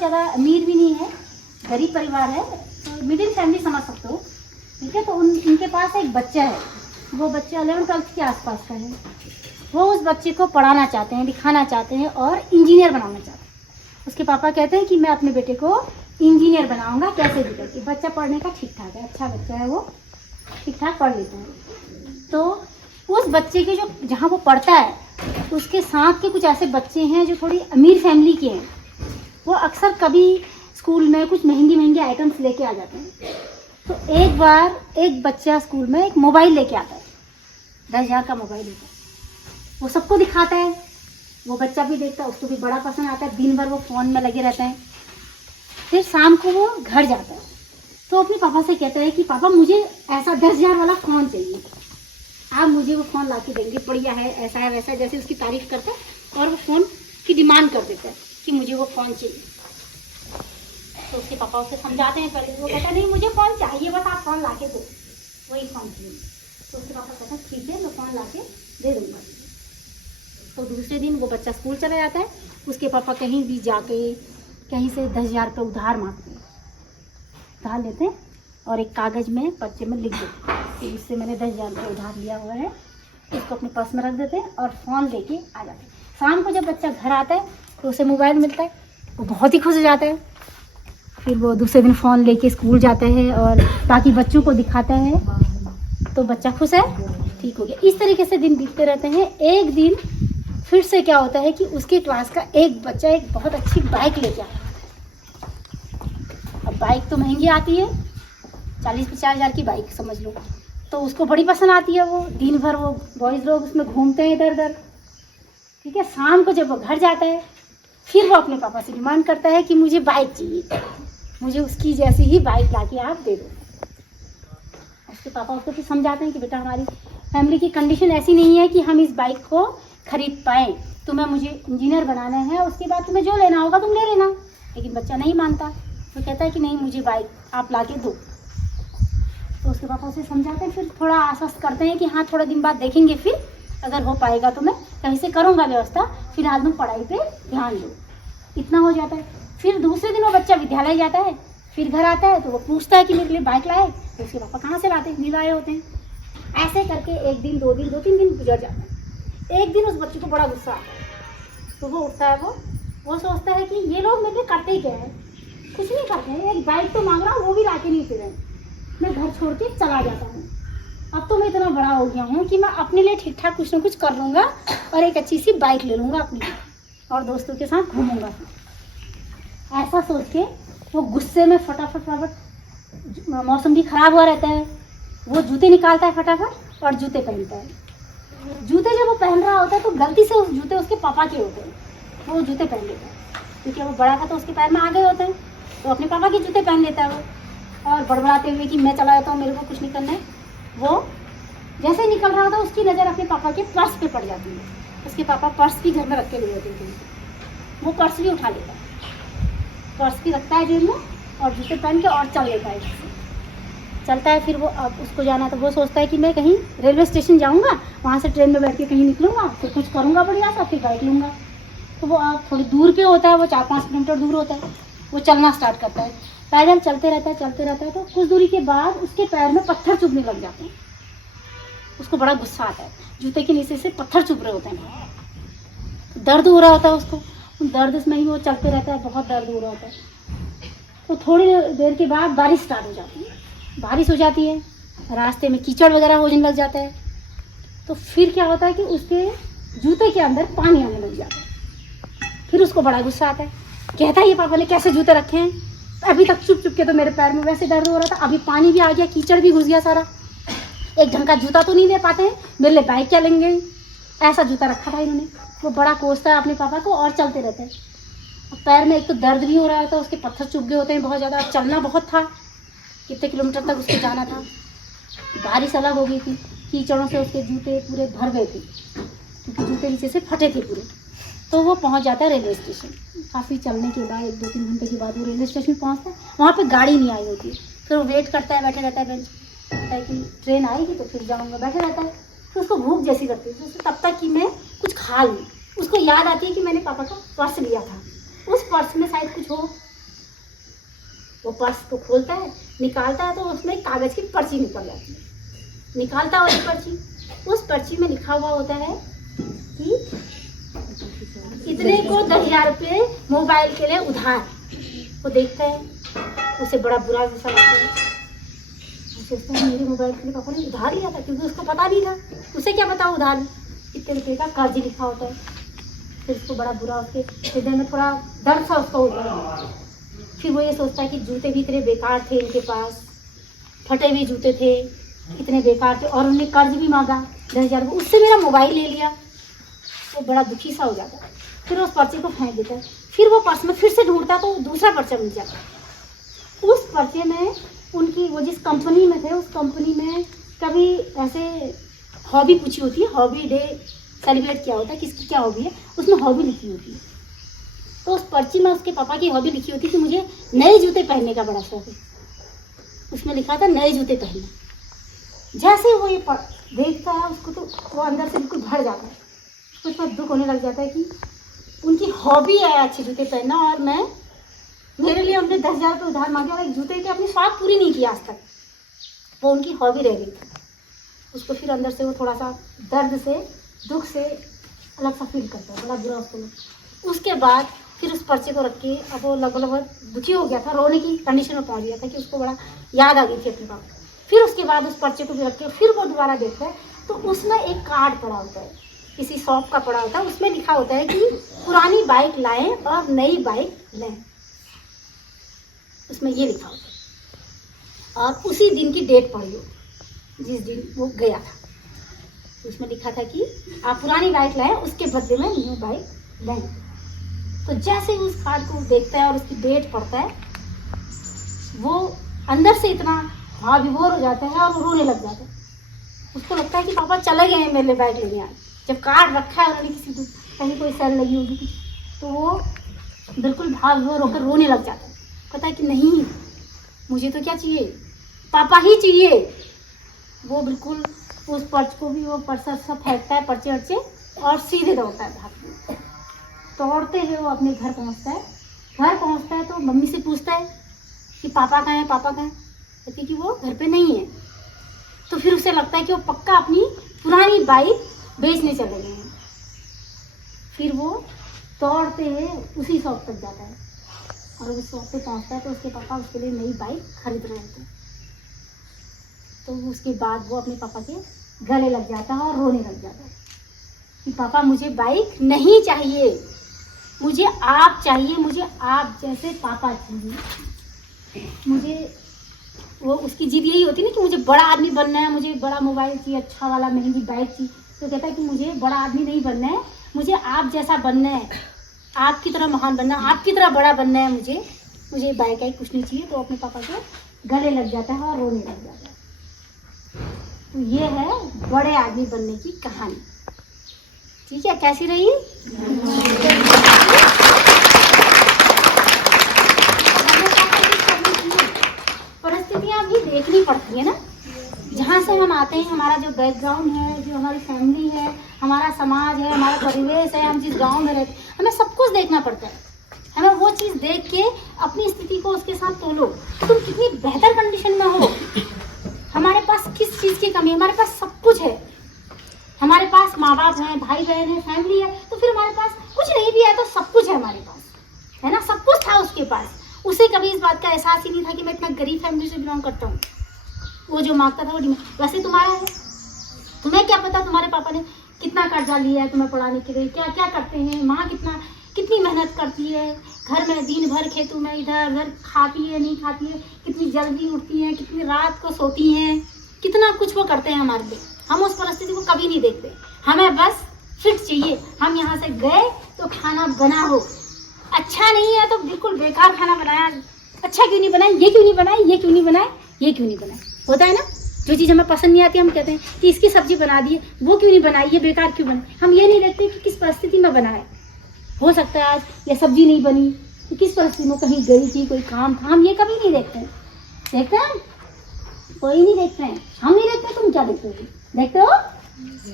ज़्यादा अमीर भी नहीं है, गरीब परिवार है, तो मिडिल फैमिली समझ सकते हो। ठीक है, तो इनके पास एक बच्चा है, वो बच्चा 11-12 के आसपास का है। वो उस बच्चे को पढ़ाना चाहते हैं, लिखाना चाहते हैं और इंजीनियर बनाना चाहते हैं। उसके पापा कहते हैं कि मैं अपने बेटे को इंजीनियर बनाऊंगा कैसे भी करके। बच्चा पढ़ने का ठीक ठाक है, अच्छा बच्चा है, वो ठीक ठाक पढ़ लेता है। तो उस बच्चे के जो जहाँ वो पढ़ता है उसके साथ के कुछ ऐसे बच्चे हैं जो थोड़ी अमीर फैमिली के हैं। वो अक्सर कभी स्कूल में कुछ महंगी आइटम्स लेके आ जाते हैं। तो एक बार एक बच्चा स्कूल में एक मोबाइल लेके आता है, 10,000 का मोबाइल लेकर। वो सबको दिखाता है, वो बच्चा भी देखता है, उसको भी बड़ा पसंद आता है। दिन भर वो फ़ोन में लगे रहते हैं। फिर शाम को वो घर जाता है तो अपने पापा से कहता है कि पापा मुझे ऐसा 10,000 वाला फ़ोन चाहिए, आप मुझे वो फ़ोन ला के देंगे, बढ़िया है, ऐसा है वैसा है, जैसे उसकी तारीफ़ करता है और वो फ़ोन की डिमांड कर देता है कि मुझे वो फ़ोन चाहिए। तो उसके पापा उसे समझाते हैं पहले, वो कहता नहीं मुझे फ़ोन चाहिए, बस आप फ़ोन ला के दो, वही फ़ोन चाहिए। तो उसके पापा कहते हैं ठीक है, मैं फ़ोन ला के दे दूँगा। तो दूसरे दिन वो बच्चा स्कूल चला जाता है। उसके पापा कहीं भी जाके कहीं से 10,000 रुपये उधार मांगते हैं, उधार लेते हैं और एक कागज़ में पर्चे में लिख देते हैं कि इससे मैंने 10,000 रुपये उधार लिया हुआ है, इसको अपने पर्स में रख देते हैं और फ़ोन लेके आ जाते हैं। शाम को जब बच्चा घर आता है तो उसे मोबाइल मिलता है, वो बहुत ही खुश हो जाता है। फिर वो दूसरे दिन फ़ोन लेके स्कूल जाता है और बाकी बच्चों को दिखाता है, तो बच्चा खुश है, ठीक हो गया। इस तरीके से दिन बीतते रहते हैं। एक दिन फिर से क्या होता है कि उसके क्लास का एक बच्चा एक बहुत अच्छी बाइक लेके आता है। अब बाइक तो महंगी आती है, 40-50 हज़ार की बाइक समझ लो। तो उसको बड़ी पसंद आती है, वो दिन भर वो बॉयज़ लोग उसमें घूमते हैं इधर उधर। ठीक है, शाम को जब वो घर जाता है फिर वो अपने पापा से डिमांड करता है कि मुझे बाइक चाहिए, मुझे उसकी जैसी ही बाइक ला के आप दे दो। उसके पापा उसको फिर समझाते हैं कि बेटा हमारी फैमिली की कंडीशन ऐसी नहीं है कि हम इस बाइक को खरीद पाएँ, तुम्हें मुझे इंजीनियर बनाना है, उसके बाद तुम्हें जो लेना होगा तुम ले लेना। लेकिन बच्चा नहीं मानता, तो कहता है कि नहीं मुझे बाइक आप ला के दो। तो उसके पापा उसे समझाते हैं, फिर थोड़ा आश्वस्त करते हैं कि हाँ थोड़ा दिन बाद देखेंगे, फिर अगर हो पाएगा तो मैं कहीं से करूँगा व्यवस्था, फिलहाल तुम पढ़ाई पे ध्यान दो। इतना हो जाता है। फिर दूसरे दिन वो बच्चा विद्यालय जाता है, फिर घर आता है तो वो पूछता है कि मेरे लिए बाइक लाए, तो उसके पापा कहाँ से लाते हैं, नहीं लाए होते हैं। ऐसे करके एक दिन, 2 दिन, 2-3 दिन गुजर जाते हैं। एक दिन उस बच्चे को बड़ा गुस्सा आता है, तो वो उठता है, वो सोचता है कि ये लोग मेरे लिए करते ही क्या है, कुछ नहीं करते हैं, एक बाइक तो मांग रहा हूँ वो भी ला के नहीं दे रहे, मैं घर छोड़ के चला जाता हूँ। अब तो मैं इतना बड़ा हो गया हूँ कि मैं अपने लिए ठीक ठाक कुछ ना कुछ कर लूँगा और एक अच्छी सी बाइक ले लूँगा अपनी और दोस्तों के साथ घूमूंगा। ऐसा सोच के वो गुस्से में फटाफट, मौसम भी ख़राब हुआ रहता है, वो जूते निकालता है फटाफट और जूते पहनता है। जूते जब वो पहन रहा होता है तो गलती से उस जूते उसके पापा के होते हैं, वो जूते पहन लेता है क्योंकि वो बड़ा था तो उसके पैर में आ गए होते हैं, तो अपने पापा के जूते पहन लेता है वो और बड़बड़ाते हुए कि मैं चला जाता हूँ, मेरे को कुछ नहीं करना है। वो जैसे निकल रहा था उसकी नज़र अपने पापा के पर्स पे पड़ जाती है। उसके पापा पर्स भी घर में रख के ले होते थे, वो पर्स भी उठा लेता है, पर्स भी रखता है जेब में और जूते पहन के और चल लेता है, चलता है। फिर वो अब उसको जाना तो वो सोचता है कि मैं कहीं रेलवे स्टेशन जाऊंगा, वहाँ से ट्रेन में बैठ के कहीं निकलूंगा, फिर कुछ करूंगा बढ़िया सा, फिर बाइक लूँगा। तो वो अब थोड़ी दूर पे होता है, वो 4-5 किलोमीटर दूर होता है, वो चलना स्टार्ट करता है, पैदल चलते रहता है। तो कुछ दूरी के बाद उसके पैर में पत्थर चुभने लग जाते हैं। उसको बड़ा गुस्सा आता है, जूते के नीचे से पत्थर चुभ रहे होते हैं, दर्द हो रहा होता है उसको, दर्द में ही वो चलते रहता है, बहुत दर्द हो रहा होता है। तो थोड़ी देर के बाद बारिश स्टार्ट हो जाती है, बारिश हो जाती है, रास्ते में कीचड़ वगैरह होने लग जाता है। तो फिर क्या होता है कि उसके जूते के अंदर पानी आने लग जाता है। फिर उसको बड़ा गुस्सा आता है, कहता है ये पापा ने कैसे जूते रखे हैं, अभी तक चुप चुप के तो मेरे पैर में वैसे दर्द हो रहा था, अभी पानी भी आ गया, कीचड़ भी घुस गया सारा, एक ढंग का जूता तो नहीं ले पाते हैं, मेरे लिए बाइक क्या लेंगे, ऐसा जूता रखा था इन्होंने। वो बड़ा कोसता है अपने पापा को और चलते रहते हैं। पैर में एक तो दर्द भी हो रहा था, उसके पत्थर चुभ गए होते हैं बहुत ज़्यादा, चलना बहुत था, कितने किलोमीटर तक उसको जाना था। बारिश अलग हो गई थी, कीचड़ों से उसके जूते पूरे भर गए थे क्योंकि जूते नीचे से फटे थे पूरे। तो वो पहुंच जाता है रेलवे स्टेशन, काफ़ी चलने के बाद 1-2-3 घंटे के बाद वो रेलवे स्टेशन पहुंचता है। वहाँ पे गाड़ी नहीं आई होती, फिर वो वेट करता है, बैठे रहता है बेंच, कहता है कि ट्रेन आएगी तो फिर जाऊँगा, बैठे रहता है। तो उसको भूख जैसी लगती है तब तक कि मैं कुछ खा लूँ। उसको याद आती है कि मैंने पापा का पर्स लिया था, उस पर्स में शायद कुछ हो पर्स को खोलता है, निकालता है तो उसमें कागज की पर्ची निकल जाती है। निकालता है वाली पर्ची, उस पर्ची में लिखा हुआ होता है कि इतने को 10,000 रुपये मोबाइल के लिए उधार। वो देखता है, उसे बड़ा बुरा गुस्सा लगता है। सोचता है मेरे मोबाइल के लिए पापा ने उधार लिया था, क्योंकि उसको पता नहीं था। उसे क्या पता उधार कितने रुपये का कर्ज लिखा होता है। फिर उसको बड़ा बुरा, उसके हृदय में थोड़ा दर्द सा उसका होता है। फिर वो ये सोचता है कि जूते भी इतने बेकार थे इनके पास, फटे हुए जूते थे, इतने बेकार थे, और उन्होंने कर्ज भी मांगा 10,000 रुपये, उससे मेरा मोबाइल ले लिया। वो बड़ा दुखी सा हो जाता है। फिर उस पर्चे को फेंक देता है। फिर वो पर्स में फिर से ढूंढता है तो दूसरा पर्चा मिल जाता है। उस पर्चे में उनकी, वो जिस कंपनी में थे, उस कंपनी में कभी ऐसे हॉबी पूछी होती है, हॉबी डे सेलिब्रेट किया होता है, किसकी क्या हॉबी है, उसमें हॉबी लिखी होती है। तो उस पर्ची में उसके पापा की हॉबी लिखी होती है कि मुझे नए जूते पहनने का बड़ा शौक है। उसमें लिखा था नए जूते पहनना। जैसे वो ये देखता है उसको, तो वो अंदर से बिल्कुल भर जाता है। उसको इतना दुख होने लग जाता है कि उनकी हॉबी है अच्छे जूते पहनना, और मेरे लिए हमने 10,000 रुपये उधार मांगे और एक जूते की अपनी शौक पूरी नहीं की आज तक। वो उनकी हॉबी रह गई। उसको फिर अंदर से वो थोड़ा सा दर्द से, दुख से अलग सा फील करता है, बड़ा बुरा उसको। उसके बाद फिर उस पर्चे को रख के, अब वो लगभग दुखी हो गया था, रोने की कंडीशन में पहुंच गया था कि उसको बड़ा याद आ गई थी अपनी बात। फिर उसके बाद उस पर्चे को भी रख के फिर वो दोबारा देखता है तो उसमें एक कार्ड पड़ा होता है, किसी शॉप का पड़ा होता है। उसमें लिखा होता है कि पुरानी बाइक लाएं और नई बाइक लें। उसमें ये लिखा होता है, और उसी दिन की डेट पड़ी हो जिस दिन वो गया था। उसमें लिखा था कि आप पुरानी बाइक लाएं, उसके बदले में न्यू बाइक लें। तो जैसे ही उस कार्ड को देखता है और उसकी डेट पढ़ता है, वो अंदर से इतना विभोर हो जाता है और वो रोने लग जाता है। उसको लगता है कि पापा चले गए हैं मेरे लिए बाइक लेने आज। जब कार्ड रखा है उन्होंने किसी को, कहीं कोई सेल लगी होगी, तो वो बिल्कुल भाव विभोर होकर रोने लग जाता है। कहता है कि नहीं, मुझे तो क्या चाहिए, पापा ही चाहिए। वो बिल्कुल उस पर्च को भी, वो पर्चा सब फेंकता है, पर्चे वर्चे, और सीधे दौड़ता है भाग। दौड़ते हुए वो अपने घर पहुंचता है। घर पहुंचता है तो मम्मी से पूछता है कि पापा कहाँ हैं, पापा कहाँ हैं। कहती कि वो घर पे नहीं है। तो फिर उसे लगता है कि वो पक्का अपनी पुरानी बाइक बेचने चले गए हैं। फिर वो दौड़ते हुए उसी शॉप तक जाता है, और उस शॉप पे पहुंचता है तो उसके पापा उसके लिए नई बाइक खरीद रहे थे। तो उसके बाद वो अपने पापा के गले लग जाता है और रोने लग जाता है कि पापा मुझे बाइक नहीं चाहिए, मुझे आप चाहिए, मुझे आप जैसे पापा चाहिए। मुझे, वो उसकी जिद यही होती है ना कि मुझे बड़ा आदमी बनना है, मुझे बड़ा मोबाइल चाहिए, अच्छा वाला महंगी बाइक चाहिए। तो कहता है कि मुझे बड़ा आदमी नहीं बनना है, मुझे आप जैसा बनना है, आपकी तरह महान बनना है, आपकी तरह बड़ा बनना है, मुझे बाइक आई कुछ नहीं चाहिए। तो अपने पापा के गले लग जाता है और रोने लग जाता है। तो ये है बड़े आदमी बनने की कहानी। ठीक है, कैसी रही? परिस्थितियाँ भी देखनी पड़ती है ना, जहाँ से हम आते हैं, हमारा जो बैकग्राउंड है, जो हमारी फैमिली है, हमारा समाज है, हमारा परिवेश है, हम जिस गांव में रहते हैं, हमें सब कुछ देखना पड़ता है। हमें वो चीज़ देख के अपनी स्थिति को उसके साथ तोलो, तुम कितनी बेहतर कंडीशन में हो, हमारे पास किस चीज़ की कमी है। हमारे पास सब कुछ है, हमारे पास माँ बाप हैं, भाई बहन है, फैमिली है, तो फिर हमारे पास कुछ नहीं भी है तो सब कुछ है हमारे पास, है ना। सब कुछ था उसके पास, उसे कभी इस बात का एहसास ही नहीं था कि मैं इतना गरीब फैमिली से बिलोंग करता हूँ। वो जो मांगता था वो वैसे तुम्हारा है, तुम्हें क्या पता तुम्हारे पापा ने कितना कर्जा लिया है तुम्हें पढ़ाने के लिए, क्या क्या करते हैं, माँ कितनी मेहनत करती है घर में, दिन भर खेतों में इधर उधर, खाती है नहीं खाती है, कितनी जल्दी उठती है, कितनी रात को सोती हैं, कितना कुछ वो करते हैं हमारे लिए। हम उस परिस्थिति को कभी नहीं देखते, हमें बस फिट चाहिए। हम यहाँ से गए तो खाना बना हो, अच्छा नहीं है तो बिल्कुल बेकार खाना बनाया, अच्छा क्यों नहीं बनाए, ये क्यों नहीं बनाए, ये क्यों नहीं बनाए, ये क्यों नहीं बनाए। होता है ना, जो चीज़ हमें पसंद नहीं आती हम कहते हैं कि इसकी सब्जी बना दी है, वो क्यों नहीं बनाई, ये बेकार क्यों बनी। हम ये नहीं देखते कि किस परिस्थिति में बनाए। हो सकता है आज ये सब्जी नहीं बनी तो किस परिस्थिति में, कहीं गई थी, कोई काम था, हम ये कभी नहीं देखते हैं। देखते हैं कोई नहीं देखते हैं, हम नहीं देखते, तुम क्या देखते हो, देखते हो,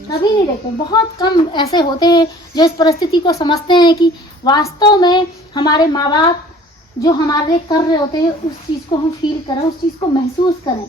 कभी नहीं देखते। बहुत कम ऐसे होते हैं जो इस परिस्थिति को समझते हैं कि वास्तव में हमारे माँ बाप जो हमारे लिए कर रहे होते हैं उस चीज़ को हम फील करें, उस चीज़ को महसूस करें।